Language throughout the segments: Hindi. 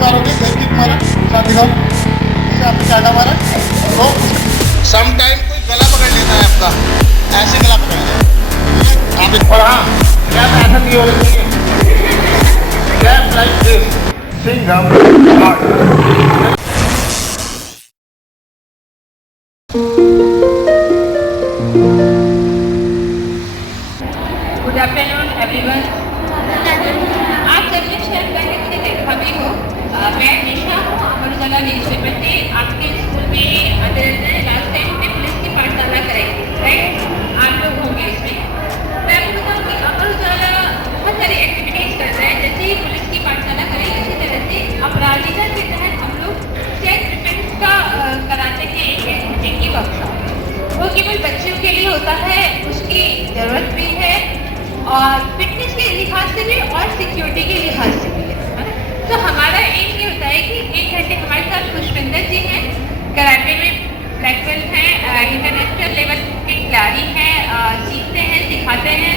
मारोगे, घर किक मारा, साथ दिखाओ, जैसे आपने चाटा मारा, तो सम टाइम कोई गला पकड़ लेता है आपका, ऐसे गला पकड़ेंगे आप। और हाँ, गैप ऐसा नहीं होना चाहिए, gap like this, Singham hot. Good afternoon everyone. आप सबने शेयर करने के लिए देखा भी हो, मैं निशा हूँ, अमर उजाला न्यूज़पेपर से आपके स्कूल में लास्ट टाइम में पुलिस की पाठशाला कराई थी, राइट? आप लोग होंगे इसमें। मैं आपको बताऊँ कि अमर उजाला बहुत सारी एक्टिविटीज़ करता है, जैसे पुलिस की पाठशाला कराई, इसी तरह से अपराधिता के तहत हम लोग सेल्फ डिफेंस का कराते हैं एक ही वर्कशॉप। वो केवल बच्चों के लिए होता है, उसकी ज़रूरत भी है और फिटनेस के लिहाज से भी और सिक्योरिटी के लिहाज से भी है ना। तो हमारा एम ये होता है कि 1 घंटे हमारे साथ पुष्पिंदर जी हैं, कराटे में ब्लैक बेल्ट हैं, इंटरनेशनल लेवल के खिलाड़ी हैं, सीखते हैं, सिखाते हैं,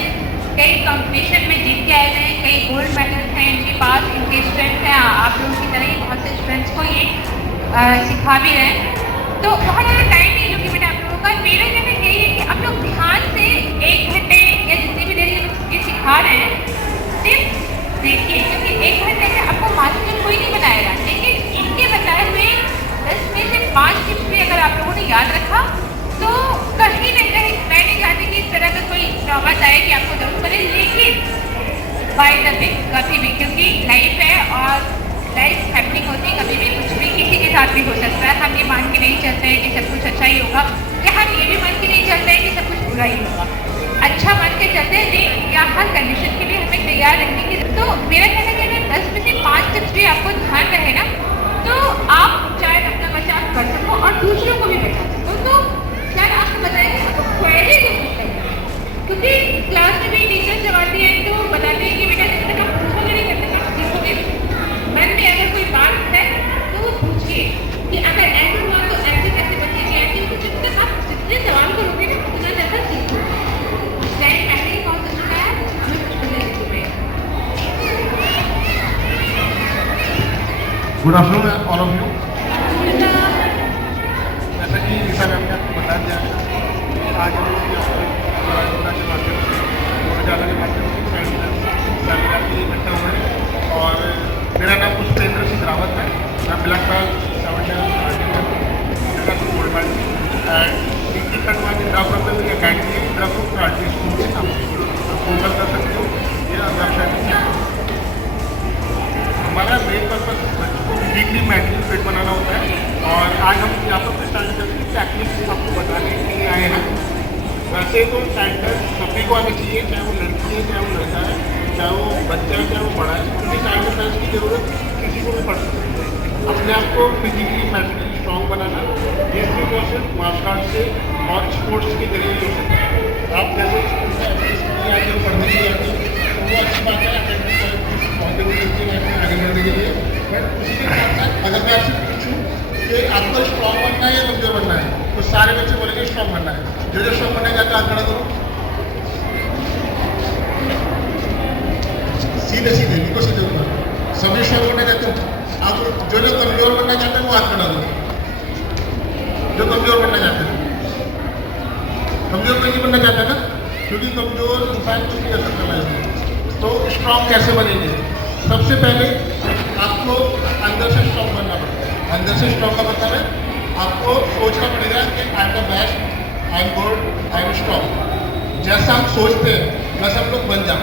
कई कंपटीशन में जीत के आए हैं, कई गोल्ड मेडल हैं इनके पास, इनके स्टूडेंट्स हैं, आप लोगों की तरह ही बहुत से स्टूडेंट्स को ये सिखा भी रहे हैं। तो बहुत ज़्यादा टाइम नहीं लूँगी मैंने आप लोगों का। मेरा कहना यही है कि आप लोग ध्यान से 1 घंटे या जितनी भी देर ये सिखा रहे हैं सिर्फ देखिए, क्योंकि 1 घंटे में आपको मास्टर कोई नहीं बनाएगा, लेकिन इनके बताए हुए 10 में से 5 टिप्स भी अगर आप लोगों ने याद रखा तो कहीं ना कहीं, मैं नहीं चाहती कि इस तरह का कोई नौबत आए कि आपको जरूरत पड़े, लेकिन बाय द वे कभी भी, क्योंकि लाइफ है और लाइफ हैपनिंग होती है, कभी भी कुछ भी किसी के साथ भी हो सकता है। हम ये मान के नहीं चलते हैं कि सब कुछ अच्छा ही होगा, या हम ये भी मान के नहीं चलते हैं कि सब कुछ बुरा ही होगा। अच्छा मान के चलते हैं या हर कंडीशन के लिए हमें तैयार रहने की। तो मेरा कहना है कि अगर 10 में से 5 टिप्स भी आपको ध्यान रहे ना, तो आप शायद अपना बचाव कर सको और दूसरों को भी बचा सको। तो शायद आपको बताएंगे आपको क्वेरी जो पूछते हैं, क्योंकि क्लास में भी टीचर जब आती है तो बताते हैं कि बेटा जब तक आप पूछोगे नहीं करते आप सीखोगे। मन में अगर कोई बात है तो वो पूछिए कि अगर ऐसे हुआ तो ऐसे कैसे बचेगी, ऐसे तो जब तक आप जितने सवाल करोगे ना उतना ज़्यादा सीखोगे। टाइम ऐसे ही बहुत अच्छा है, हमें कुछ बदल चुके हैं। Good afternoon all of you. जैसा कि निशा मैम ने आपको बता दिया है, आज हम लोग के माध्यम से उजाला के माध्यम से सेमिनार के लिए इकट्ठा हुए हैं और मेरा नाम पुष्पेंद्र सिंह रावत है। मैं black belt 7 gold medal and India मेरी अकेडमी है, इंदिरा ग्रुप कराटे स्कूल के नाम से फोकस कर सकते हो। ये अंदर हमारा मेन पर्पज बच्चों को फिजिकली मेंटली फिट बनाना होता है और आज हम यहाँ पर स्टार्ट करके टेक्निक आपको बताने के लिए आए हैं। वैसे तो स्टैंडर्ड सभी को आना चाहिए, चाहे वो लड़की है, चाहे वो लड़का है, चाहे वो बच्चा है, चाहे वो बड़ा है, क्योंकि स्टैंडर्ड की ज़रूरत किसी को भी पड़ सकती है। अपने आप को फिजिकली मेंटली स्ट्रॉन्ग बनाना ये सिर्फ मार्शल आर्ट से और स्पोर्ट्स के जरिए हो सकता है। आप जैसे स्कूल में आगे पढ़ने के लिए आते हैं तो वो अच्छी बात है, आगे बढ़ने के लिए। बट उसी के साथ साथ अगर मैं आपसे पूछूँ कि आपको स्ट्रॉन्ग बनना है या कमजोर बनना है, तो सारे बच्चे बोलेंगे स्ट्रॉन्ग बनना है। जो स्ट्रॉन्ग बनना चाहता है हाथ खड़ा करो, सीधे सीधे इनको सीधे होगा। सभी स्ट्रॉन्ग बनना चाहते हो आप, जो कमजोर बनना चाहते हैं वो हाथ खड़ा करो। जो कमजोर बनना चाहते हैं, कमजोर नहीं बनना चाहता ना, क्योंकि कमजोर इंसान कुछ नहीं कर सकता लाइफ। तो स्ट्रॉन्ग कैसे बनेंगे? सबसे पहले आपको अंदर से स्ट्रॉन्ग बनना पड़ेगा। अंदर से स्ट्रॉन्ग का मतलब है आपको सोचना पड़ेगा कि I am the best, I am good, I am strong. जैसा हम सोचते हैं वैसा हम लोग बन जाओ।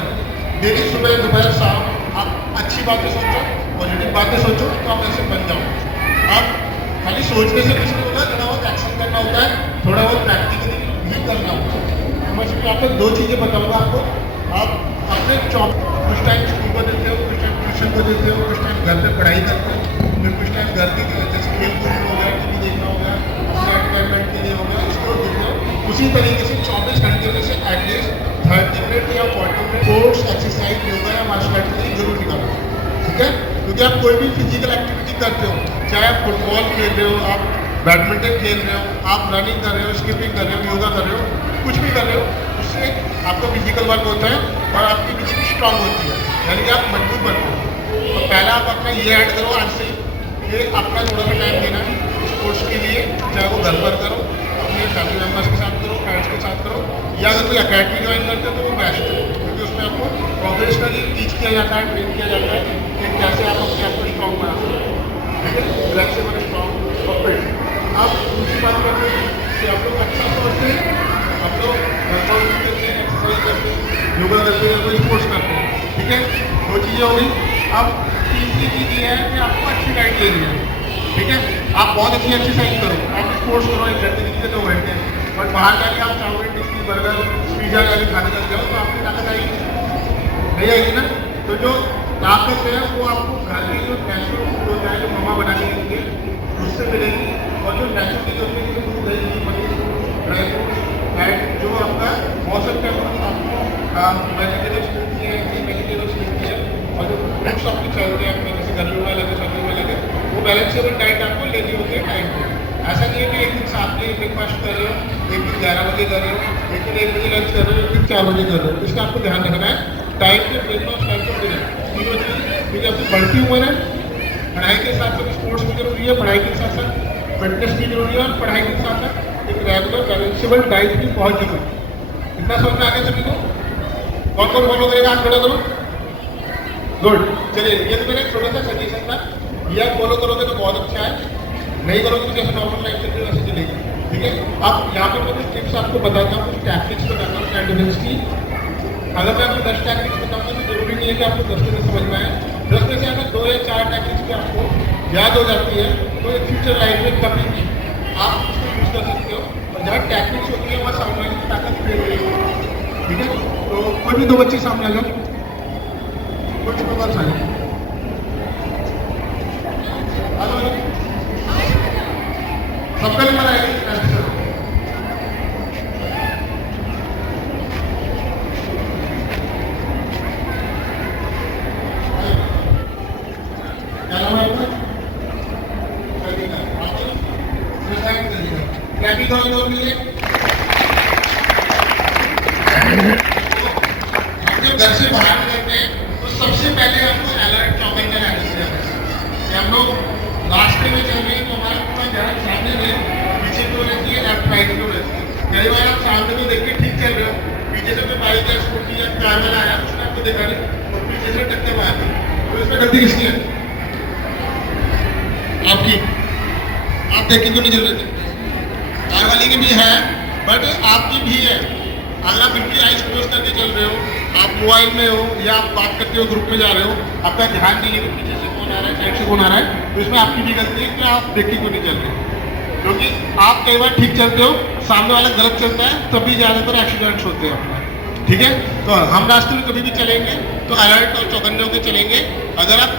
डेली सुबह दोपहर शाम आप अच्छी बातें सोचो, पॉजिटिव बातें सोचो, तो आप ऐसे बन जाओ। आप खाली सोचने से कुछ नहीं होगा, थोड़ा बहुत एक्शन करना होता है, थोड़ा बहुत प्रैक्टिकली भी करना होता है। तो मैं सिर्फ आपको 2 चीज़ें बताऊँगा आपको। आप अपने कुछ टाइम स्कूल को देते हो, कुछ टाइम ट्यूशन को देते हो, कुछ टाइम घर पे पढ़ाई करते हो, फिर कुछ टाइम घर की जैसे खेल कूद हो गया, टीवी देखना हो गया, अपने एंटरटेनमेंट के लिए हो गया, इसको देते हो। उसी तरीके से 24 घंटे में से एटलीस्ट 30 मिनट या 40 मिनट स्पोर्ट्स एक्सरसाइज योगा या मार्शल आर्ट के लिए जरूर निकालो, ठीक है? क्योंकि आप कोई भी फिजिकल एक्टिविटी करते हो, चाहे आप फुटबॉल खेल रहे हो, आप बैडमिंटन खेल रहे हो, आप रनिंग कर रहे हो, स्किपिंग कर रहे हो, योगा कर रहे हो, कुछ भी कर रहे हो, उससे आपका फिजिकल वर्क होता है और आपकी फिजिकल स्ट्रांग होती है, यानी कि आप मजबूत बनते हो। तो पहला आप अपना ये ऐड करो आज से कि अपना थोड़ा सा टाइम देना स्पोर्ट्स के लिए, चाहे वो घर पर करो, अपने फैमिली मेम्बर्स के साथ करो, फ्रेंड्स के साथ करो, या अगर कोई अकेडमी ज्वाइन करते हो तो वो बेस्ट है, क्योंकि उसमें आपको प्रोफेशनली टीच किया जाता है, ट्रेन किया जाता है कि कैसे आप अपने आप को स्ट्रॉन्ग बना सकते हो, ठीक है, फ्लेक्सिबल, स्ट्रॉन्ग और फिट। अब दूसरी बात करते हैं कि आप लोग अच्छा समझते हैं, आप लोग वर्कआउट करते हैं, एक्सरसाइज करते हैं, योगा करते हैं, कोई स्पोर्ट्स करते हैं, ठीक है, दो चीज़ें हो गई। अब तीसरी चीज़ ये है कि आपको अच्छी डाइट लेनी है, ठीक है, आप बहुत अच्छी एक्सरसाइज करो, आप स्पोर्ट्स करो 1 घंटे के 2 घंटे, बट बाहर जाके आप चाउमीन, टिक्की, बर्गर, पिज्जा जाके खाने लग जाओ तो आपकी ताकत आएगी नहीं आएगी ना। तो जो ताकत है वो आपको घर में जो नेचुरल फूड होता है, जो मम्मा बना के देती है, उससे मिलेगी, और जो नेचुरल चीज़ होती है, दूध, दही, पनीर, ड्राई फ्रूट एंड जो आपका मौसम का आपको वेजिटेबल्स मिलती है, वेजिटेबल्स मिलती है, और जो फ्रूट्स आपकी चल रहे हैं जैसे गर्मियों में लगे, सर्दियों में लगे, वो बैलेंसेबल डाइट आपको लेनी होती है टाइम पे। ऐसा नहीं है कि एक दिन 7 बजे ब्रेकफास्ट कर रहे हो, एक दिन 11 बजे कर रहे हो, एक दिन 1 बजे लंच कर रहे हो, एक दिन 4 बजे कर रहे हो, इसका आपको ध्यान रखना है। टाइम पे ब्रेकफास्ट, टाइम पे डिनर, तीनों चीज़, क्योंकि आपकी बढ़ती उम्र है, पढ़ाई के साथ साथ स्पोर्ट्स भी जरूरी है, पढ़ाई के साथ साथ फिटनेस भी जरूरी है, और पढ़ाई के साथ साथ एक रेगुलर बैलेंसेबल डाइट भी बहुत जरूरी है। इतना समझ में आ गया सभी को? कौन कौन फॉलो करेगा? हाथ खड़ा करो। गुड, चलिए, ये तो मेरा छोटा सा सजेशन था, ये आप फॉलो करोगे तो बहुत अच्छा है, नहीं करोगे तो जैसे नॉर्मल लाइफ चलती है वैसे चलेगी, ठीक है। अब यहाँ पर मैं कुछ टिप्स आपको बताता हूँ, कुछ टैक्टिक्स बताता हूँ एंडोरेंस की। अगर मैं आपको 10 टैक्टिक्स बताऊँगा तो जरूरी नहीं है कि आपको 10 में समझ में आए, 10 में से अगर 2 या 4 टैक्टिक्स भी आपको याद हो जाती है तो फ्यूचर लाइफ में कभी भी आप उसको यूज़ कर सकते हो, और जहाँ टैक्टिक्स होती है वहाँ सामने की ताकत क्रिएट होगी, ठीक है। तो कोई भी 2 बच्चे सामने आ जाओ, कुछ तो बात सारे सबका नंबर आएगा। घर से बाहर निकलते हैं तो सबसे पहले हमको अलर्ट चौकन का रहना चाहिए। हम लोग रास्ते में चल रहे हैं तो हमारा पूरा ध्यान सामने में, पीछे क्यों रहती है, लेफ्ट राइट क्यों रहती है। कई बार आप सामने को देख के ठीक चल रहे हो, पीछे से कोई बाइक या स्कूटी या कार आया, उसने आपको देखा नहीं और पीछे से टक्कर मार दी, तो इसमें गलती किसकी है? आपकी। आप देख के क्यों नहीं चल रहे थे? कार वाले की भी है, बट आपकी भी है। अगर आप बिल्कुल आइस क्लोज करके चल रहे हो, आप मोबाइल में हो या आप बात करते हो, ग्रुप में जा रहे हो, आपका ध्यान नहीं है कि पीछे से कौन आ रहा है, साइड से कौन आ रहा है, तो इसमें आपकी भी गलती है कि आप देख के क्यों नहीं चल रहे। क्योंकि आप कई बार ठीक चलते हो, सामने वाला गलत चलता है, तभी ज़्यादातर एक्सीडेंट्स होते हैं अपना, ठीक है। तो हम रास्ते में कभी भी चलेंगे तो अलर्ट और चौकन्ने होकर चलेंगे। अगर आप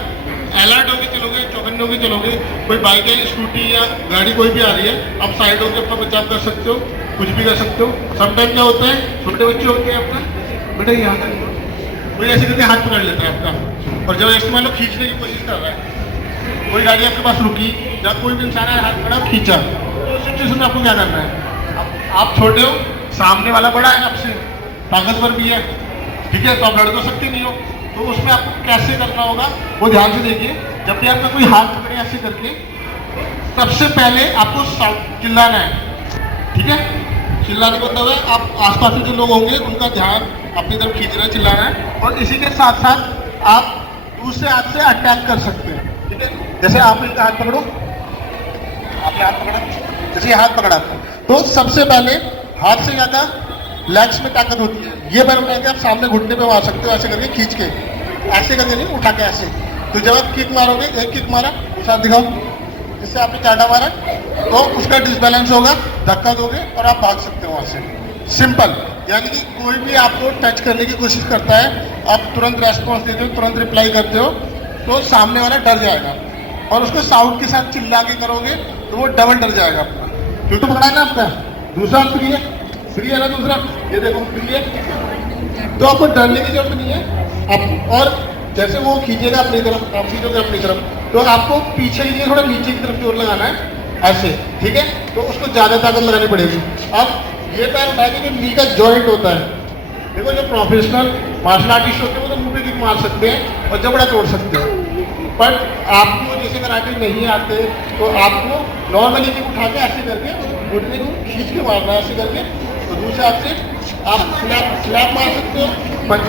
अलर्ट होकर चलोगे, चौकन्ने होकर चलोगे, कोई बाइक या स्कूटी या गाड़ी कोई भी आ रही है, आप साइड होकर अपना बचाव कर सकते हो, कुछ भी कर सकते हो। समटाइम क्या होता है, छोटे बच्चे होते हैं अपना, बेटा यहाँ का कोई ऐसे करके हाथ पकड़ लेता है आपका, और जब ऐसे मान लो खींचने की कोशिश कर रहा है, कोई गाड़ी आपके पास रुकी या कोई भी इंसान है हाथ खड़ा खींचा, तो उस सिचुएशन में आपको क्या करना है? आप छोटे हो, सामने वाला बड़ा है आपसे, ताकतवर भी है, ठीक है, तो आप लड़ तो सकते नहीं हो, तो उसमें आपको कैसे करना होगा वो ध्यान से देखिए। जब भी आपका कोई हाथ पकड़े ऐसे करके, सबसे पहले आपको चिल्लाना है, ठीक है। चिल्लाने का मतलब है आप आसपास के जो लोग होंगे उनका ध्यान अपनी तरफ खींचना, चिल्लाना है, और इसी के साथ साथ आप दूसरे हाथ से अटैक कर सकते हैं, ठीक है। जैसे आप इनका हाथ पकड़ो, आपने हाथ पकड़ा, जैसे हाथ पकड़ा तो सबसे पहले हाथ से ज़्यादा लेग्स में ताकत होती है। ये पैर उठा के आप सामने घुटने पे मार सकते हो, ऐसे करके खींच के, ऐसे करके नहीं, उठा के ऐसे। तो जब आप किक मारोगे, एक किक मारा, दूसरा दिखाओ, जिससे आपने चाटा मारा तो उसका डिसबैलेंस होगा, धक्का दोगे और आप भाग सकते हो वहाँ से। सिंपल, यानी कि कोई भी आपको टच करने की कोशिश करता है, आप तुरंत रेस्पॉन्स देते हो, तुरंत रिप्लाई करते हो, तो सामने वाला डर जाएगा, और उसको साउंड के साथ चिल्ला के करोगे तो वो डबल डर जाएगा आपका। क्योंकि पकड़ा है ना आपका, दूसरा फ्री है, फ्री है ना दूसरा, ये देखो फ्री है, तो आपको डरने की जरूरत नहीं है। आप और जैसे वो खींचेगा अपनी तरफ, आप खींचोगे अपनी तरफ, तो आपको पीछे की थोड़ा नीचे की तरफ जोर लगाना है, ऐसे, ठीक है। तो उसको ज़्यादा ताकत लगानी पड़ेगी। अब ये पैर उठा के जो नी का जॉइंट होता है, देखो जो प्रोफेशनल मार्शल आर्टिस्ट होते हैं वो तो मुंह पे किक मार सकते हैं और जबड़ा तोड़ सकते हैं, बट आपको जैसे कराटे नहीं आते तो आपको नॉर्मली उठा के ऐसे करके घुटने को खींच के मारना है ऐसे करके। तो दूसरे हाथ से आप स्लैप मार सकते हो, पंच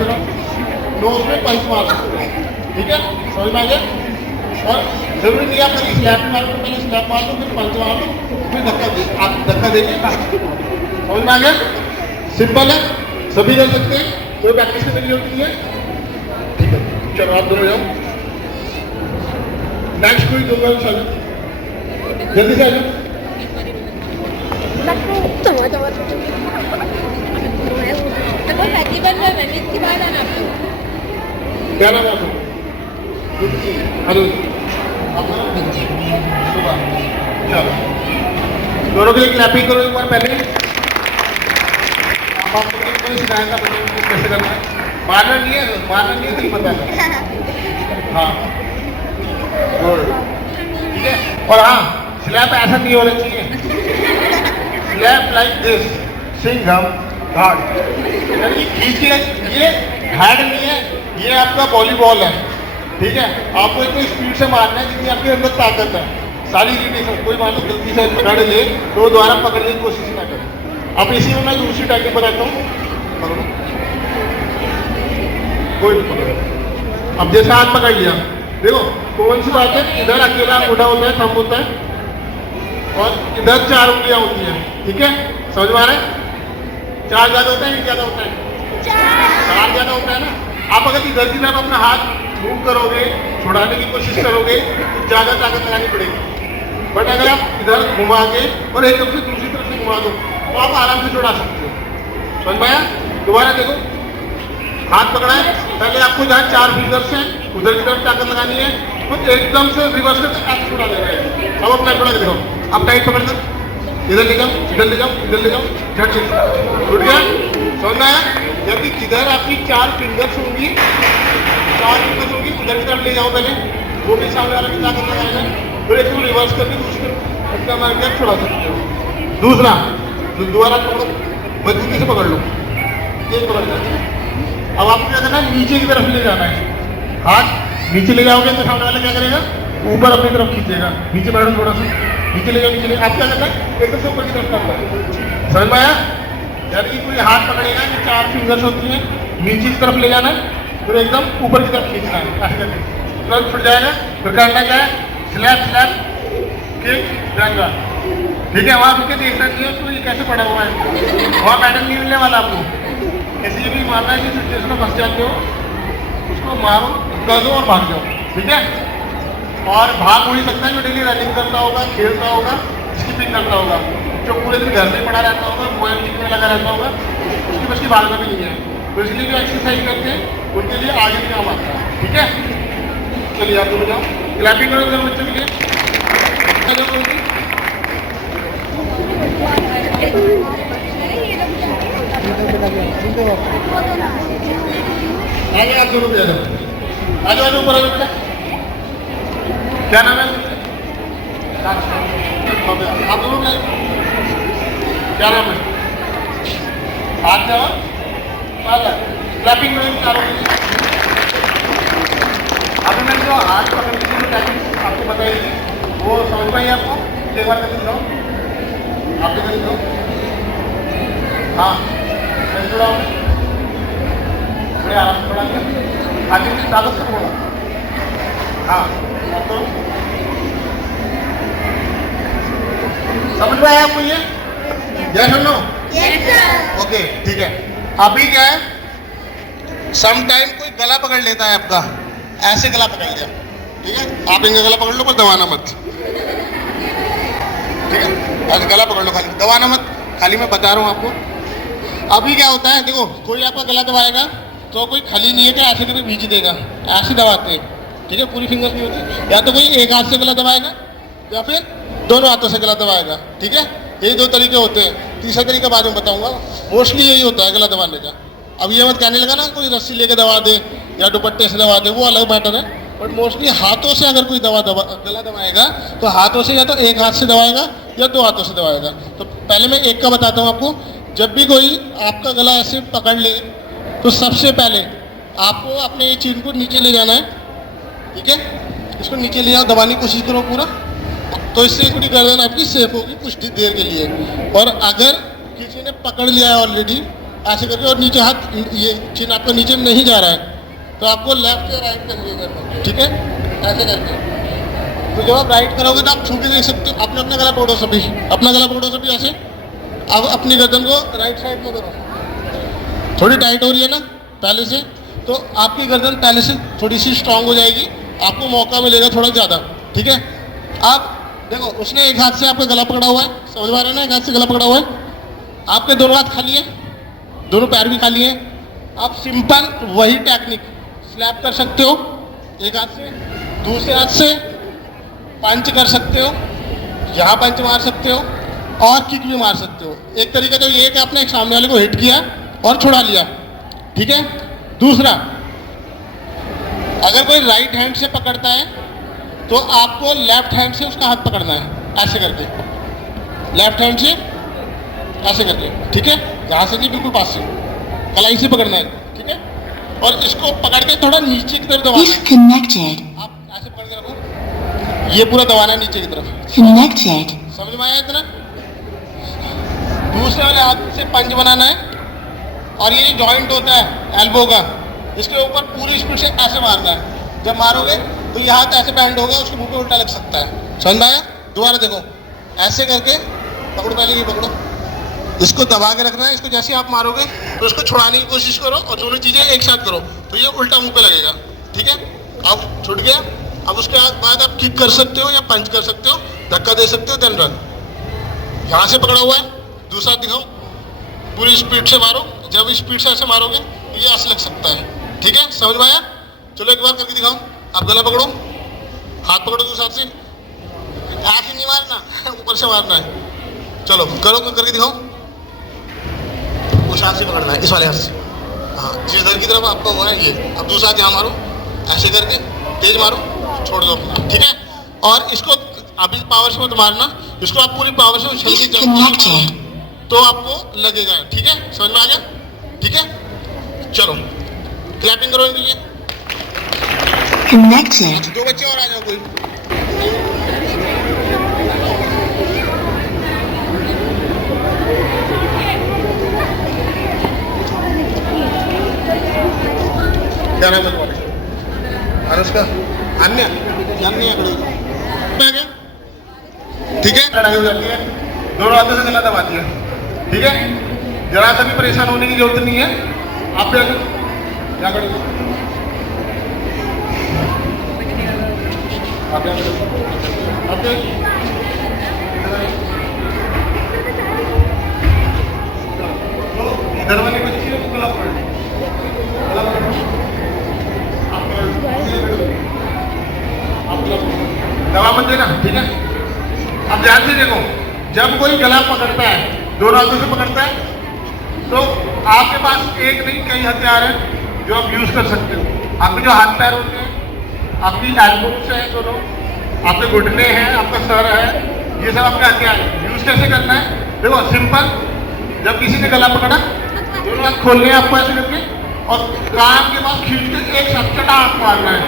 नोज में पंच मार सकते हो, ठीक है, समझ में आ गया। और जरूरी नहीं आप कभी स्लैप मार दो, पहले स्लैप मार दो फिर पंच मार दो फिर धक्का दे, आप धक्का देंगे समझ में आ गया। सिंपल है, सभी कर सकते हैं, कोई प्रैक्टिस करने की जरूरत नहीं है, ठीक है। चलो आप दोनों जाओ, नेक्स्ट कोई दो बार जल्दी से आ जाओ। क्या नाम है आपका? हेलो, चलो दोनों के लिए क्लैपिंग करो एक बार पहले। आपको सिखाया था बच्चों कैसे करना है, मारना नहीं है सिर्फ पता है। हाँ ठीक है। और हाँ, स्लैप ऐसा नहीं होना चाहिए, स्लैप लाइक दिस, सिंघम घाट, यानी खींच के, ये हैड नहीं है, ये आपका वॉलीबॉल है, ठीक है। आपको इतनी स्पीड से मारना है जितनी आपके अंदर ताकत है, सारी चीजें। कोई मान लो गलती से पकड़ ले तो दोबारा पकड़ने की कोशिश ना करें। अब इसी में मैं दूसरी टैक्टिक बताता हूँ, पकड़ो, कोई भी पकड़ो। अब जैसा हाथ पकड़ लिया, देखो कौन सी बात है, इधर अकेला उठा होता है, थंब होता है, और इधर 4 उंगलियां होती हैं, ठीक है, समझ में आ रहा है। 4 ज्यादा होता है, 1 ज्यादा होता है, 4 ज्यादा होता है ना। आप अगर इधर की तरफ अपना हाथ मूव करोगे, छुड़ाने की कोशिश करोगे तो ज्यादा ताकत लगानी पड़ेगी। बट अगर आप इधर घुमा के और एकदम से दूसरी तरफ से घुमा दो तो आप आराम से छुड़ा सकते हो, समझ पाया। दोबारा देखो, हाथ पकड़ा है, पहले आपको जहाँ 4 फिंगर्स हैं उधर की तरफ ताकत लगानी है, तो एकदम से रिवर्स करके आप छुड़ा देना है। अब अपना छुड़ा के देखो, अब टाइट पकड़ दो, इधर ले जाओ, इधर ले जाओ, इधर ले जाओ, झट से छूट गया, समझ में आया। जबकि जिधर आपकी 4 फिंगर्स होंगी, 4 फिंगर्स होंगी, उधर की तरफ ले जाओ पहले, वो भी सामने वाले की ताकत लगाएगा, फिर इसको रिवर्स करके दूसरी तरफ मार के छुड़ा सकते हो। दूसरा, दोबारा पकड़ो, मजबूती से पकड़ लो, तेज पकड़ लो। अब आपको क्या करना है, नीचे की तरफ ले जाना है, हाथ नीचे ले जाओगे तो सामने वाला क्या करेगा, ऊपर अपनी तरफ खींचेगा। नीचे बैठो, थोड़ा सा नीचे ले जाओ, नीचे ले, आप क्या करना है, एकदम से ऊपर की तरफ करना है, समझ में आया। यानी कोई हाथ पकड़ेगा कि 4 फिंगर्स होती हैं, नीचे की तरफ ले जाना है, फिर एकदम ऊपर की तरफ खींचना है, ऐसे करके तुरंत छुट जाएगा। फिर करना क्या है, स्लैप स्लैप किक जाएगा, ठीक है। वहाँ रुके देख सकते हो तो ये कैसे पड़ा हुआ है, वहाँ पैटर्न नहीं मिलने वाला आपको। ऐसे भी मारना है कि सिचुएशन में फंस जाते हो, उसको मारो, कर दो और भाग जाओ, ठीक है। और भाग हो ही सकता है जो डेली रनिंग करता होगा, खेलता होगा, स्किपिंग करता होगा, जो पूरे दिन घर में पड़ा रहता होगा, मोबाइल में लगा रहता होगा, उसकी बस की भागना भी नहीं है। तो इसलिए जो एक्सरसाइज करते हैं उनके लिए आगे भी काम आता है, ठीक है। चलिए आप दोनों जाओ, क्लैपिंग करो उधर बच्चों के लिए, आगे आप दोनों भी आ जाओ, आ जाओ ऊपर आ जाओ। क्या नाम है आप दोनों का, क्या नाम है, हाथ जाओ, क्लैपिंग में चारों। अभी मैंने जो हाथ पकड़ने की जो टैक्टिक आपको बताई थी वो समझ पाई आपको, एक बार करके दिखाओ, आप भी करके दिखाओ। हाँ कैसे जुड़ाओ, बड़े आराम से बढ़ा के आगे की ताकत से बोला। हाँ तो समझ में आया आपको ये, यस और नो? Yes sir. ओके ठीक है। अभी क्या है, सम टाइम कोई गला पकड़ लेता है आपका, ऐसे गला पकड़ लिया, ठीक है, आप इनका गला पकड़ लो पर दबाना मत, ठीक है, ऐसे गला पकड़ लो, खाली दबाना मत, खाली मैं बता रहा हूँ आपको। अभी क्या होता है, देखो कोई आपका गला दबाएगा तो कोई खाली नहीं है कि ऐसे करके बीच देगा, ऐसे दबाते हैं, ठीक है, पूरी फिंगर नहीं होती। या तो कोई एक हाथ से गला दबाएगा या फिर दोनों हाथों से गला दबाएगा, ठीक है, यही 2 तरीके होते हैं। तीसरा तरीका बाद में बताऊंगा, मोस्टली यही होता है गला दबाने का। अब ये मत कहने लगा ना कोई रस्सी लेके दबा दे या दुपट्टे से दबा दे, वो अलग मैटर है, बट मोस्टली हाथों से अगर कोई गला दबाएगा तो हाथों से या तो एक हाथ से दबाएगा या 2 हाथों से दबाएगा। तो पहले मैं एक का बताता हूँ आपको। जब भी कोई आपका गला ऐसे पकड़ ले तो सबसे पहले आपको अपने ये चीन को नीचे ले जाना है, ठीक है, इसको नीचे ले आओ, दबाने की कोशिश करो पूरा, तो इससे थोड़ी गर्दन आपकी सेफ होगी कुछ देर के लिए। और अगर किसी ने पकड़ लिया है ऑलरेडी ऐसे करके और नीचे हाथ, ये चिन आपका नीचे नहीं जा रहा है, तो आपको लेफ्ट या राइट करिए करना, ठीक है, ऐसे करके। तो जब आप राइट करोगे तो आप छू के देख सकते हो, अपना अपना गला पकड़ो सभी, अपना गला पकड़ो सभी ऐसे। अब अपनी गर्दन को राइट साइड में करो, थोड़ी टाइट हो रही है ना पहले से, तो आपकी गर्दन पहले से थोड़ी सी स्ट्रांग हो जाएगी, आपको मौका मिलेगा थोड़ा ज़्यादा, ठीक है। अब देखो उसने एक हाथ से आपका गला पकड़ा हुआ है, समझ में आ रहा है ना, एक हाथ से गला पकड़ा हुआ है, आपके दोनों हाथ खाली है, दोनों पैर भी खाली हैं। आप सिंपल वही टेक्निक स्लैप कर सकते हो एक हाथ से, दूसरे हाथ से पंच कर सकते हो, यहाँ पंच मार सकते हो और किक भी मार सकते हो। एक तरीका तो ये है कि आपने एक सामने वाले को हिट किया और छुड़ा लिया, ठीक है। दूसरा, अगर कोई राइट हैंड से पकड़ता है तो आपको लेफ्ट हैंड से उसका हाथ पकड़ना है, ऐसे करके, लेफ्ट हैंड से ऐसे करके, ठीक है, यहाँ से नहीं, बिल्कुल पास से, कलाई से पकड़ना है, ठीक है। और इसको पकड़ के थोड़ा नीचे की तरफ दबाना है, आप ऐसे पकड़ के रखो, ये पूरा दबाना है नीचे की तरफ, समझ में आया इतना। दूसरे वाले हाथ से पंच बनाना है और ये जॉइंट होता है एल्बो का, इसके ऊपर पूरी स्पीड से ऐसे मारना है। जब मारोगे तो ये हाथ ऐसे बैंड होगा, उसके मुंह पे उल्टा लग सकता है, समझ में आया। दोबारा देखो, ऐसे करके पकड़ो, पहले ये पकड़ो, इसको दबा के रखना है, इसको जैसे आप मारोगे तो इसको छुड़ाने की कोशिश करो और दोनों चीज़ें एक साथ करो तो ये उल्टा मुंह पे लगेगा, ठीक है। अब छूट गया। अब उसके बाद आप किक कर सकते हो या पंच कर सकते हो, धक्का दे सकते हो, देन रन। यहाँ से पकड़ा हुआ है, दूसरा दिखाओ, पूरी स्पीड से मारो, जब स्पीड से ऐसे मारोगे तो ये ऐसे लग सकता है, ठीक है, समझ में आया। चलो एक बार करके दिखाओ, आप गला पकड़ो, हाथ पकड़ो दूसरे हाथ से, ऐसे नहीं मारना, ऊपर से मारना है। चलो करो, करके दिखाओ, उस हाथ से पकड़ना है, इस वाले हाथ से, हाँ, जिस इधर की तरफ आपका हुआ है ये। अब दूसरा हाथ यहाँ मारो, ऐसे करके तेज मारो, छोड़ दो अपना, ठीक है। और इसको अभी पावर से मत मारना, इसको आप पूरी पावर से उछल के जब तो आपको लगेगा, ठीक है, समझ में आ गया, ठीक है। चलो क्लैपिंग करो इनके लिए। दो बच्चे और आ जाओ कोई। क्या नाम है तुम्हारा? अनुष्का, अन्य अन्य ठीक है, लड़ाई हो जाती है, दोनों हाथों से गला दबाती है, ठीक है। जरा सा भी परेशान होने की जरूरत नहीं है, आप क्या करोगे, इधर वाले बच्चे को गला पकड़, दवा मत देना, ठीक है। अब ध्यान से देखो, जब कोई गला पकड़ता है, दोनों हाथों से पकड़ता है, तो आपके पास एक नहीं कई हथियार हैं जो आप यूज कर सकते हो। आपके जो हाथ पैर होते हैं, आपकी एल्बोस है दोनों, आपके घुटने हैं, आपका सर है, ये सब आपके हथियार हैं। यूज कैसे करना है, देखो सिंपल, जब किसी ने गला पकड़ा, दोनों हाथ खोलने हैं आपको ऐसे करके, और कान के पास खींच के एक साथ चटाक मारना है।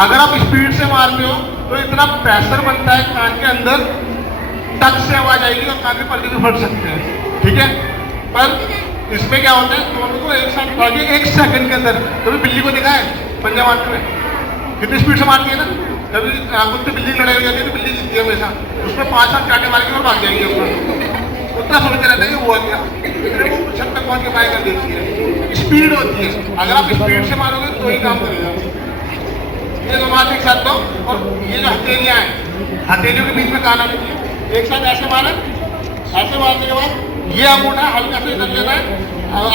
अगर आप स्पीड से मारते हो तो इतना प्रेशर बनता है कान के अंदर, टच से आवाज आएगी और कान के पर्दे भी फट सकते हैं, ठीक है। पर इसमें क्या होता है, दोनों को एक साथ मार के 1 सेकंड के अंदर, कभी बिल्ली को देखा है पंजा मारते हुए, कितनी स्पीड से मारती है ना। कभी मुझसे बिल्ली लड़ाई हो जाती है तो बिल्ली जीतती है हमेशा, उसमें 5-7 चाटे मार के और भाग जाएगी अपना, उतना समझते रहता है कि हुआ क्या, वो छत तक पहुंच के बाय कर देती है। स्पीड होती है, अगर आप स्पीड से मारोगे तो ही काम करेगा। ये दोनों हाथ एक साथ दो, और ये जो हथेलियाँ हैं, हथेलियों के बीच में कान आनी चाहिए, एक साथ ऐसे मारे, ऐसे मारने के बाद ये अंगूठा हल्का से इधर लेना है,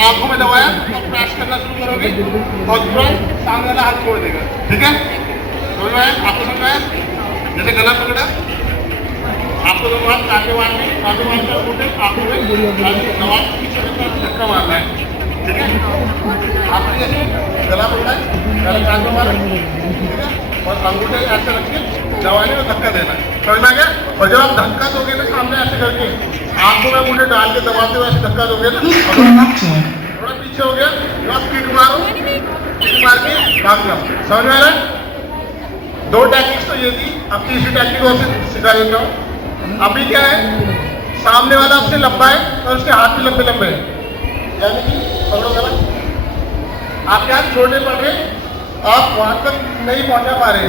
आंखों में दबाया और प्रेस करना शुरू करोगे और तुरंत सामने वाला हाथ छोड़ देगा, ठीक है। समझ में आया, आपको समझ में आया। जैसे गला पकड़ा, आपको दोनों हाथ काटे मारने, काटे मारकर अंगूठे आंखों में दबा पीछे धक्का मारना है, ठीक है। आपने जैसे गला पकड़ा, गला काटे मारा, ठीक है, और अंगूठे ऐसे रख के दबाने में धक्का देना है, समझ में आ गया। और जब आप धक्का दोगे ना सामने ऐसे करके, आंखों में अंगूठे डाल के दबाते हुए ऐसे धक्का दोगे ना, थोड़ा पीछे हो गया, जब आप किक मारो, किक मार के भागना, समझ में आ रहा है। दो टेक्निक्स तो ये थी, अब तीसरी टेक्निक और सिखा देता हूँ। अभी क्या है, सामने वाला आपसे लंबा है और उसके हाथ भी लंबे लंबे हैं, यानी कि पकड़ो गला, आपके हाथ छोटे पड़ रहे, आप वहां तक नहीं पहुंचा पा रहे,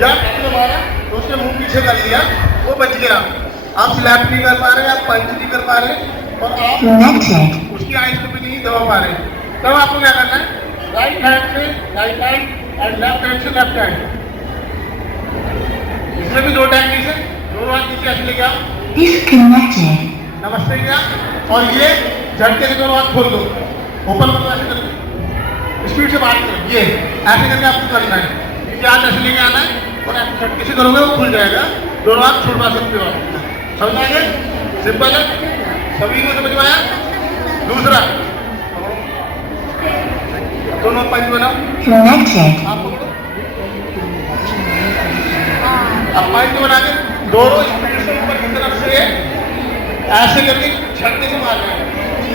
या आपने मारा तो उसके मुंह पीछे कर लिया, वो बच गया। आप स्लैप नहीं कर पा रहे, आप पंच नहीं कर पा रहे, और आप उसकी आइज को भी नहीं दबा पा रहे। तब आपको क्या करना है, राइट हैंड से right hand and left hand से लेफ्ट हैंड। इसमें भी दो टेक्निक है, दोनों हाथ नीचे ऐसे लेके आओ, नमस्ते किया, और ये झटके से दोनों हाथ खोल दो, ओपन करो ऐसे करके, स्पीड से बात करो, ये ऐसे करके आपको करना है, क्योंकि हाथ ऐसे लेके आना है और ऐसे झटके से करोगे वो खुल जाएगा, दोनों हाथ छुड़वा सकते हो आप। समझ में आ गया? सिंपल है, सभी को समझ में आया? दूसरा, दोनों पंच बनाओ, आप पकड़ो, अब पंच बना के दोनों स्पीड से ऊपर की तरफ से ऐसे करके झटके से मारना है।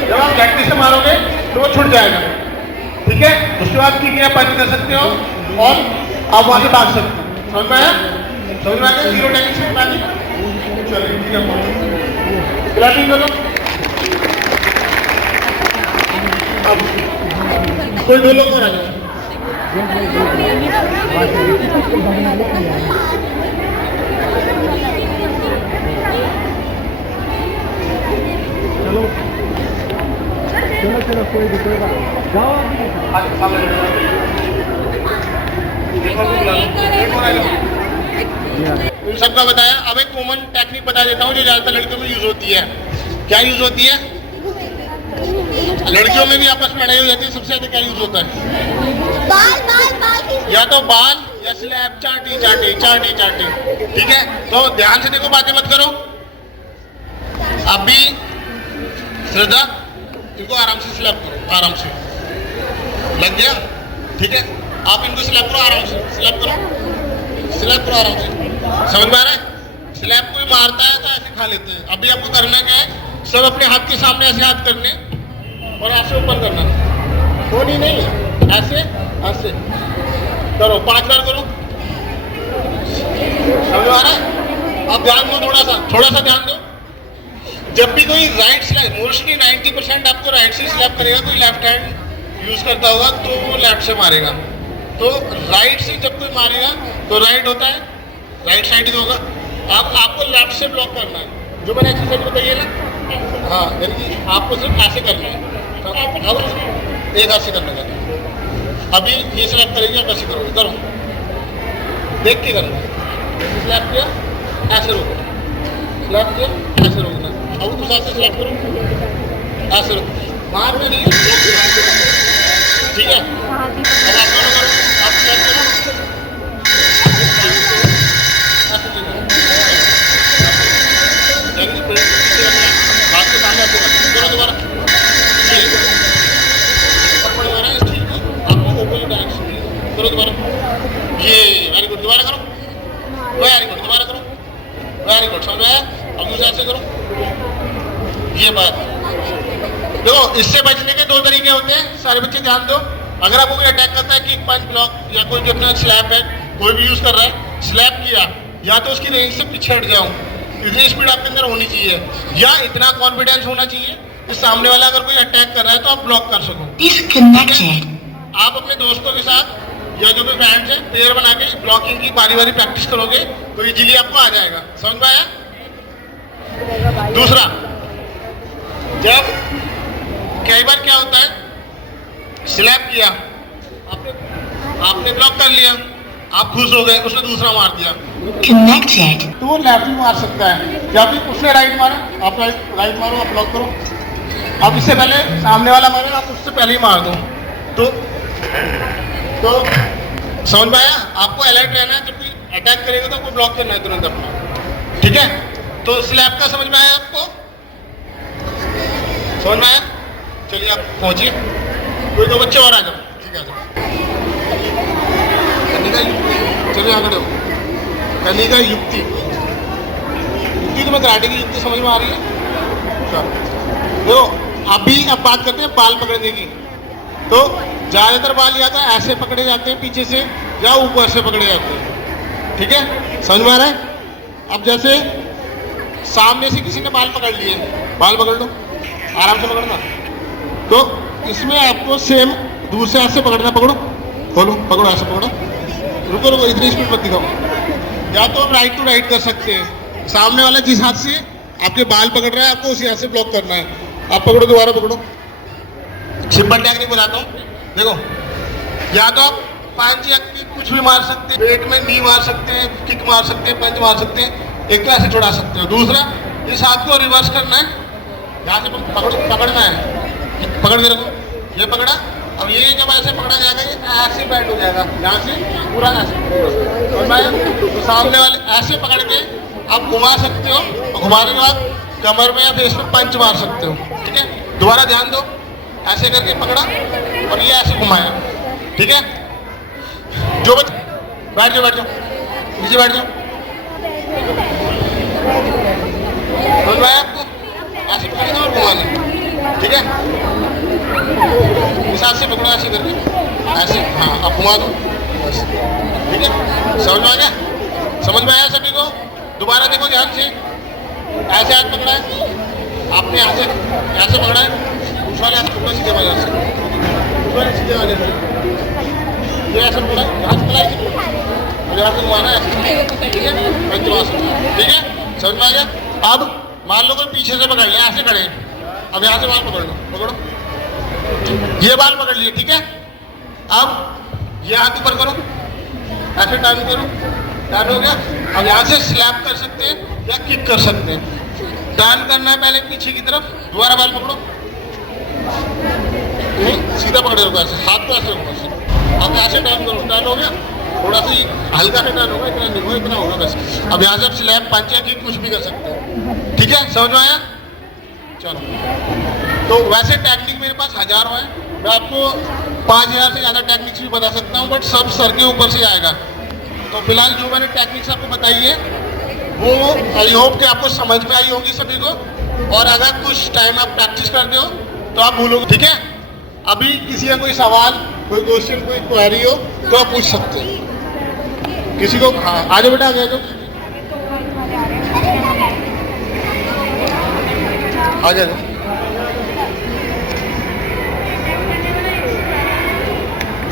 जब आप झटके से मारोगे तो वो छूट जाएगा, ठीक है? उसके बाद ठीक है, पंच कर सकते हो और आप वहां से भाग सकते हो। समझ में आया? समझ में आ गया? जीरो टेक्निक से बना दी, चलिए ठीक है, क्लैपिंग करो। अब कोई दो लोग और आ जाए, चलो कोई दिक्कत जाओ उन सबका बताया। अब एक कॉमन टेक्निक बता देता हूँ जो ज्यादातर लड़कियों में यूज होती है। क्या यूज होती है? लड़कियों में भी आपस में लड़ाई हो जाती है, सबसे ज्यादा क्या यूज होता है? बाल या तो बाल या स्लैब, चाटी चाटी चाटी चाटी, ठीक है? तो ध्यान से देखो, बातें मत करो। अभी श्रद्धा, इनको आराम से स्लैप करो, आराम से, लग गया, ठीक है? आप इनको स्लैप करो, आराम से स्लैप करो, स्लैप करो आराम से। समझ में आ रहा है? स्लैप कोई मारता है तो ऐसे खा लेते हैं। अभी आपको करना क्या है, सब अपने हाथ के सामने ऐसे हाथ करने और ऐसे ऊपर करना, फोनी नहीं है, ऐसे ऐसे करो, 5 बार करो। समझ में आ रहा है? अब ध्यान दो, थोड़ा सा ध्यान दो। जब भी कोई राइट स्लैप, मोस्टली 90% आपको राइट से स्लैप करेगा, कोई लेफ्ट हैंड यूज करता होगा तो वो लेफ्ट से मारेगा। तो राइट से जब कोई मारेगा तो राइट होता है, राइट साइड ही होगा। आपको लेफ्ट से ब्लॉक करना है, जो मैंने एक्सरसाइज बताई है ना, हाँ, यानी कि आपको सिर्फ ऐसे करना है, अब एक हाथ से करना है। अभी ये स्लैप करेगी, आप ऐसे करोगे, करो, देख के करना। स्लैप किया, ऐसे रोको, स्लैप किया, ऐसे रोकना। अब दूसरा से स्लैप करो, ऐसे रोको, मार में नहीं, ठीक है? अब आप दोनों करो, आप स्लैप करो, ऐसे बात के सामने ऐसे करो, दोबारा करो, दोबारा, ये वेरी गुड, दोबारा करो, वेरी गुड, दोबारा करो, वेरी गुड। समझ आया? अब दूसरा से करो। ये बात देखो, इससे बचने के 2 तरीके होते हैं, सारे बच्चे ध्यान दो। अगर आपको कोई अटैक करता है कि पंच ब्लॉक या कोई भी अपना स्लैप है, कोई भी यूज कर रहा है, स्लैप किया, या तो उसकी रेंज से पीछे हट जाओ, इतनी स्पीड आपके अंदर होनी चाहिए, या इतना कॉन्फिडेंस होना चाहिए कि सामने वाला अगर कोई अटैक कर रहा है तो आप ब्लॉक कर सको। आप अपने दोस्तों के साथ या जो भी फ्रेंड्स हैं, पेयर बना के ब्लॉकिंग की बारी बारी प्रैक्टिस करोगे तो इजीली आपको आ जाएगा। समझ में आया? दूसरा, जब कई बार क्या होता है, स्लैप किया, आपने ब्लॉक कर लिया, आप खुश हो गए, उसने दूसरा मार दिया, तो वो लेफ्ट भी मार सकता है, या फिर उसने राइट मारा, आप राइट मारो, आप ब्लॉक करो। अब इससे पहले सामने वाला मारे, आप उससे पहले ही मार दो। तो समझ में आया? आपको अलर्ट रहना है, जब कोई अटैक करेगा तो आपको ब्लॉक करना है तुरंत अपना, ठीक है? तो स्लैप का समझ में आया आपको? समझ में आया? चलिए आप पहुंचिए, कोई 2 बच्चे और आ जाओ, ठीक है? आ जाओ, करने का युक्ति, चलिए आगे हो, करने का युक्ति तो मैं कराटे की युक्ति समझ में आ रही है? देखो, अब बात करते हैं बाल पकड़ने की। तो ज्यादातर बाल या तो ऐसे पकड़े जाते हैं पीछे से, या ऊपर से पकड़े जाते हैं, ठीक है, समझ में आ रहा है? अब जैसे सामने से किसी ने बाल पकड़ लिए, बाल पकड़ लो, आराम से पकड़ना। तो इसमें आपको सेम दूसरे हाथ से पकड़ना, पकड़ो, खोलो, पकड़ो, ऐसे पकड़ो, रुको रुको, इतनी स्पीड मत दिखाओ। या तो आप राइट टू राइट कर सकते हैं, सामने वाला जिस हाथ से आपके बाल पकड़ रहा है आपको उसी हाथ से ब्लॉक करना है। आप पकड़ो, दोबारा पकड़ो। सिंपल टेक्निक बताता हूँ, देखो, या तो आप पांच या किक कुछ भी मार सकते हैं, पेट में नी मार सकते हैं, किक मार सकते हैं, पंच मार सकते हैं, एक तो ऐसे छुड़ा सकते हो। दूसरा, इस हाथ को रिवर्स करना है, यहाँ से पकड़ना है, पकड़ के रखो, ये पकड़ा। अब ये जब ऐसे पकड़ा जाएगा ये ऐसे बैठ हो जाएगा, यहाँ से पूरा ऐसे, और मैं तो सामने वाले ऐसे पकड़ के आप घुमा सकते हो, और घुमाने के बाद कमर में या फेस में पंच मार सकते हो। ठीक है, दोबारा ध्यान दो, ऐसे करके पकड़ा और ये ऐसे घुमाया। ठीक है, जो बैठ जाओ, बैठ जाओ, नीचे बैठ जाओ। समझ में आया आपको? ऐसे पकड़ना और घुमाना। ठीक है, इस हाथ से पकड़ो, ऐसे करके, ऐसे, हाँ, अब घुमा दो बस। ठीक है, समझ में आ गया? समझ में आया सभी को? दोबारा देखो ध्यान से, ऐसे हाथ पकड़ा है आपने, यहाँ से ऐसे पकड़ा है, उस वाले हाथ पकड़ा सीधे वाले हाथ से, उस वाले सीधे वाले से, ये ऐसे पकड़ा है, हाथ पकड़ा है, और यहाँ से घुमाना है, ठीक है, पंचवास। ठीक है, समझ में आ गया? अब मान लो कोई पीछे से पकड़ लिया, ऐसे खड़े, अब यहाँ से बाल पकड़ लो, पकड़ो, ये बाल पकड़ लिए। ठीक है, अब ये हाथ ऊपर करो, ऐसे टर्न करो, टर्न हो गया। अब यहाँ से स्लैप कर सकते हैं या किक कर सकते हैं। टर्न करना है पहले पीछे की तरफ, दोबारा बाल पकड़ो, नहीं सीधा पकड़े रखो, ऐसे हाथ को ऐसे रखो, ऐसे। अब ऐसे टर्न करो, टर्न हो गया, थोड़ा सा हल्का सा टर्न होगा, इतना नहीं होगा, इतना होगा बस। अब यहाँ से आप स्लैप, पंच या किक कुछ भी कर सकते हो। ठीक है, समझ में आया? चलो, तो वैसे टेक्निक मेरे पास हजारों हैं, मैं आपको 5000 से ज़्यादा टेक्निक्स भी बता सकता हूँ, बट सब सर के ऊपर से आएगा। तो फिलहाल जो मैंने टेक्निक्स आपको बताई है वो आई होप कि आपको समझ में आई होगी सभी को, और अगर कुछ टाइम आप प्रैक्टिस करते हो तो आप भूलोगे। ठीक है, अभी किसी का कोई सवाल, कोई क्वेश्चन, कोई क्वेरी हो तो आप पूछ सकते हो। किसी को, हाँ आ जाओ बेटा, आ जाओ, आ जाओ।